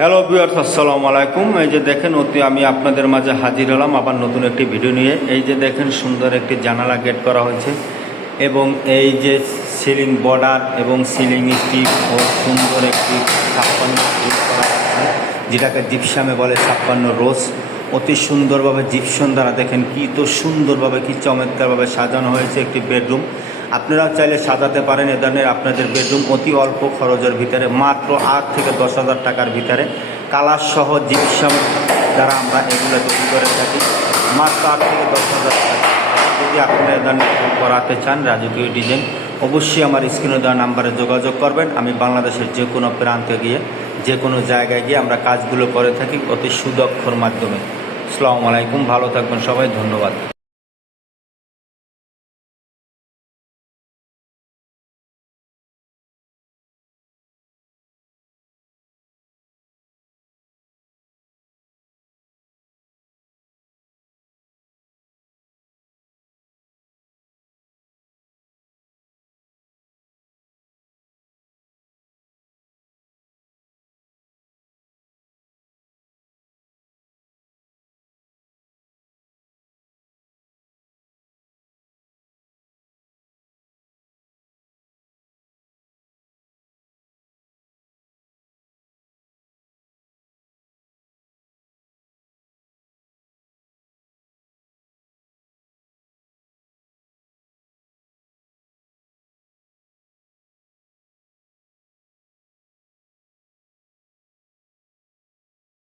Hello viewers, আসসালামু আলাইকুম। এই যে দেখেন আমি আপনাদের মাঝে হাজির হলাম আবার নতুন একটি ভিডিও নিয়ে। এই যে দেখেন সুন্দর একটি জানালা গেট করা হয়েছে এবং এই যে সিলিং বর্ডার এবং সিলিং স্টিপ ও সুন্দর একটি 56 স্টিপ করা হয়েছে, যেটাকে জিপসামে বলে 56 রোজ। অতি সুন্দরভাবে জিপসন দ্বারা দেখেন কি তো সুন্দরভাবে কি চমৎকারভাবে সাজানো হয়েছে একটি বেডরুম। আপনারাও চাইলে সাজাতে পারেন এ ধরনের আপনাদের বেডরুম অতি অল্প খরচের ভিতরে, মাত্র 8 থেকে 10,000 টাকার ভিতরে কালার সহ জিপসাম দ্বারা আমরা এগুলো তৈরি করে থাকি মাত্র 8 থেকে 10,000 টাকা। যদি আপনারা এ ধরনের করাতে চান রাজকীয় ডিজাইন, অবশ্যই আমার স্ক্রিনে দেওয়া নাম্বারে যোগাযোগ করবেন। আমি বাংলাদেশের যে কোনো প্রান্তে গিয়ে যে কোনো জায়গায় গিয়ে আমরা কাজগুলো করে থাকি অতি সুদক্ষর মাধ্যমে। আসসালামু আলাইকুম, ভালো থাকবেন সবাই, ধন্যবাদ।